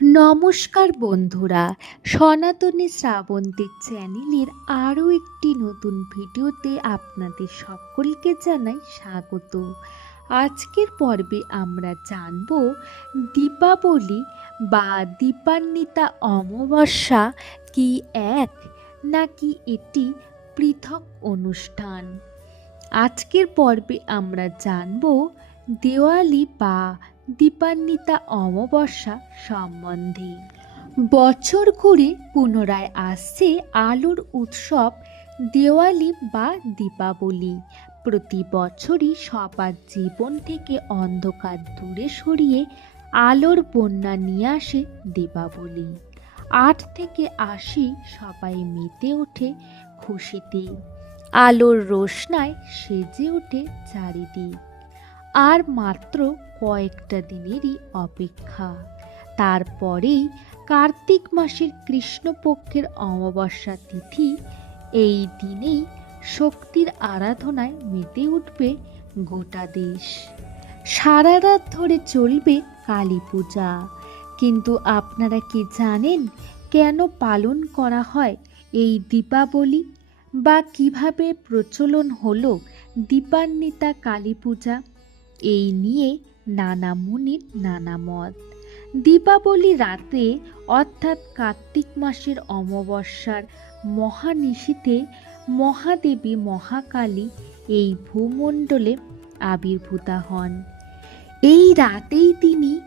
নমস্কার বন্ধুরা, সনাতনী শ্রাবন্তীর চ্যানেলের আরও একটি নতুন ভিডিওতে আপনাদের সকলকে জানাই স্বাগত। আজকের পর্বে আমরা জানব দীপাবলি বা দীপান্বিতা অমাবস্যা কি এক নাকি এটি পৃথক অনুষ্ঠান। আজকের পর্বে আমরা জানব দেওয়ালি বা দীপান্বিতা অমাবস্যা সম্বন্ধে। বছর ঘুরে পুনরায় আসছে আলোর উৎসব, দেওয়ালি বা দীপাবলি। প্রতি বছরই সবার জীবন থেকে অন্ধকার দূরে সরিয়ে আলোর বন্যা নিয়ে আসে দীপাবলি। আট থেকে আশি সবাই মেতে ওঠে খুশিতে। আলোর রোশনায় সেজে ওঠে চারিদিক। আর মাত্র কয়েকটা দিনেরই অপেক্ষা। তারপরেই কার্তিক মাসের কৃষ্ণপক্ষের অমাবস্যা তিথি এই দিনেই শক্তির আরাধনায় মেতে উঠবে গোটা দেশ। সারা রাত ধরে চলবে কালী পূজা। কিন্তু আপনারা কি জানেন কেন পালন করা হয় এই দীপাবলি বা কীভাবে প্রচলন হলো দীপান্বিতা কালী পূজা? এই নিয়ে নানা মুনির নানা মত। দীপাবলি রাতে, অর্থাৎ কার্তিক মাসের অমাবস্যার মহানিশীতে মহাদেবী মহাকালী এই ভূমণ্ডলে আবির্ভূতা হন। এই রাতেই তিনি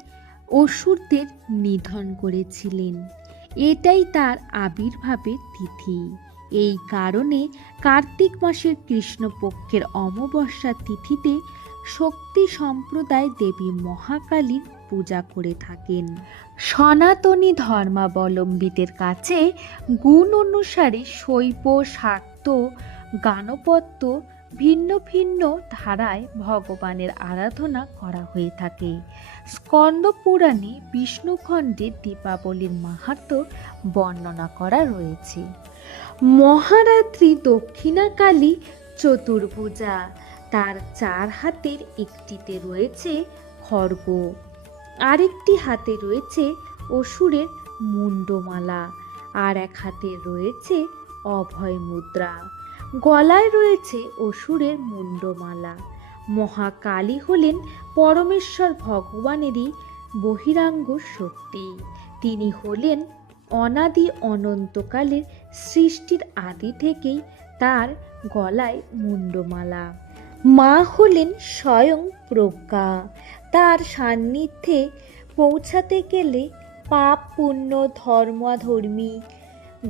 অসুরদের নিধন করেছিলেন। এটাই তার আবির্ভাবের তিথি। এই কারণে কার্তিক মাসের কৃষ্ণপক্ষের অমাবস্যা তিথিতে শক্তি সম্প্রদায় দেবী মহাকালীর পূজা করে থাকেন। সনাতনী ধর্মাবলম্বীদের কাছে গুণ অনুসারে শৈব, শাক্ত, গানপত্য, ভিন্ন ভিন্ন ধারায় ভগবানের আরাধনা করা হয়ে থাকে। স্কন্দ পুরাণে বিষ্ণুখণ্ডে দীপাবলির মাহাত্ম বর্ণনা করা রয়েছে। মহারাত্রি দক্ষিণাকালী চতুর্ভুজা তার চার হাতের একটিতে রয়েছে খড়গ আরেকটি হাতে রয়েছে অসুরের মুন্ডমালা আর এক হাতে রয়েছে অভয় মুদ্রা। গলায় রয়েছে অসুরের মুন্ডমালা। মহাকালী হলেন পরমেশ্বর ভগবানেরই বহিরাঙ্গ শক্তি। তিনি হলেন অনাদি অনন্তকালের সৃষ্টির আদি থেকেই তার গলায় মুন্ডমালা। মা হলেন স্বয়ং প্রজ্ঞা। তার সান্নিধ্যে পৌঁছাতে গেলে পাপ, পুণ্য, ধর্মাধর্মী,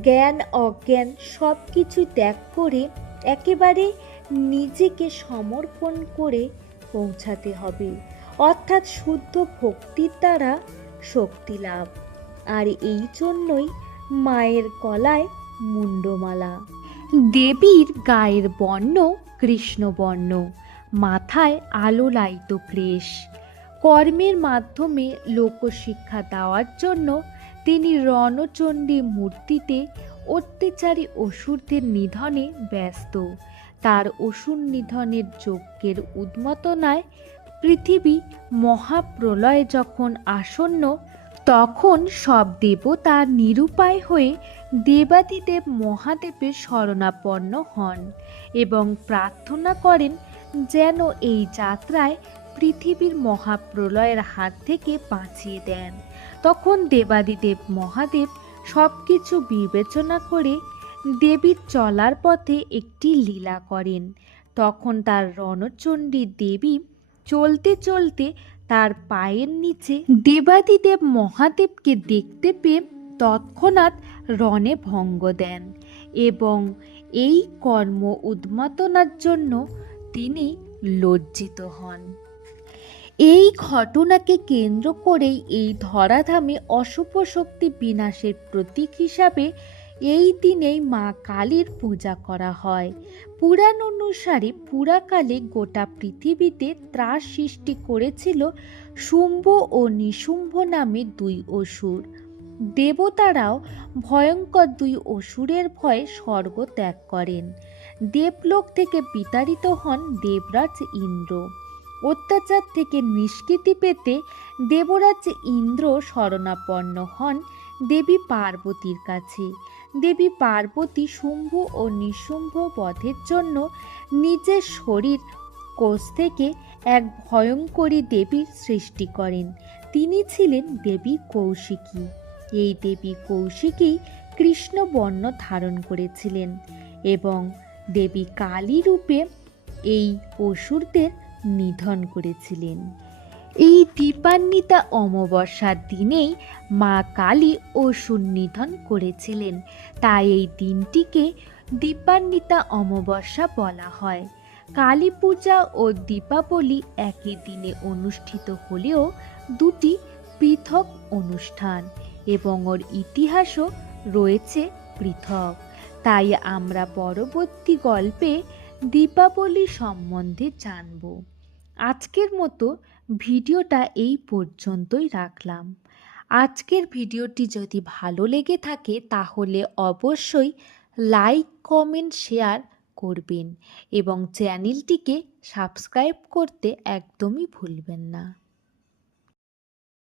জ্ঞান, অজ্ঞান সব কিছু ত্যাগ করে একেবারে নিজেকে সমর্পণ করে পৌঁছাতে হবে। অর্থাৎ শুদ্ধ ভক্তির দ্বারা শক্তি লাভ। আর এই জন্যই মায়ের গলায় মুন্ডমালা দেবীর গায়ের বর্ণ কৃষ্ণবর্ণ, মাথায় আলো লাইত ক্রেশ কর্মের মাধ্যমে লোকশিক্ষা দেওয়ার জন্য তিনি রণচণ্ডী মূর্তিতে অত্যাচারী অসুরদের নিধনে ব্যস্ত। তার অসুর নিধনের যজ্ঞের উন্মতনায় পৃথিবী মহাপ্রলয় যখন আসন্ন তখন সব দেবতা নিরুপায় হয়ে দেবাদিদেব মহাদেবের শরণাপন্ন হন এবং প্রার্থনা করেন যেন এই যাত্রায় পৃথিবীর মহাপ্রলয়ের হাত থেকে বাঁচিয়ে দেন। তখন দেবাদিদেব মহাদেব সব কিছু বিবেচনা করে দেবীর চলার পথে একটি লীলা করেন। তখন তার রণচণ্ডী দেবী চলতে চলতে তার পায়ের নিচে দেবাদিদেব মহাদেবকে দেখতে পেয়ে তৎক্ষণাৎ রণে ভঙ্গ দেন এবং এই কর্ম উদ্মাতনার জন্য তিনি লজ্জিত হন। এই ঘটনাকে কেন্দ্র করেই এই ধরাধামে অশুভ শক্তি বিনাশের প্রতীক হিসাবে এই দিনেই মা কালীর পূজা করা হয়। পুরাণ অনুসারে পুরাকালে গোটা পৃথিবীতে ত্রাস সৃষ্টি করেছিল শুম্ভ ও নিশুম্ভ নামে দুই অসুর। দেবতারাও ভয়ঙ্কর দুই অসুরের ভয়ে স্বর্গ ত্যাগ করেন। দেবলোক থেকে বিতাড়িত হন দেবরাজ ইন্দ্র। অত্যাচার থেকে নিষ্কৃতি পেতে দেবরাজ ইন্দ্র শরণাপন্ন হন দেবী পার্বতীর কাছে। দেবী পার্বতী শুম্ভ ও নিঃশুম্ভ পথের জন্য নিজের শরীর কোষ থেকে এক ভয়ঙ্করী দেবীর সৃষ্টি করেন। তিনি ছিলেন দেবী কৌশিকী। এই দেবী কৌশিকী কৃষ্ণ বর্ণ ধারণ করেছিলেন এবং দেবী কালী রূপে এই অসুরদের নিধন করেছিলেন। এই দীপান্বিতা অমাবস্যার দিনেই মা কালী অসুর নিধন করেছিলেন। তাই এই দিনটিকে দীপান্বিতা অমাবস্যা বলা হয়। কালী পূজা ও দীপাবলি একই দিনে অনুষ্ঠিত হলেও দুটি পৃথক অনুষ্ঠান এবং ওর ইতিহাসও রয়েছে পৃথক। তাই আমরা পরবর্তী গল্পে দীপাবলি সম্বন্ধে জানব। আজকের মতো ভিডিওটা এই পর্যন্তই রাখলাম। আজকের ভিডিওটি যদি ভালো লেগে থাকে তাহলে অবশ্যই লাইক, কমেন্ট, শেয়ার করবেন এবং চ্যানেলটিকে সাবস্ক্রাইব করতে একদমই ভুলবেন না।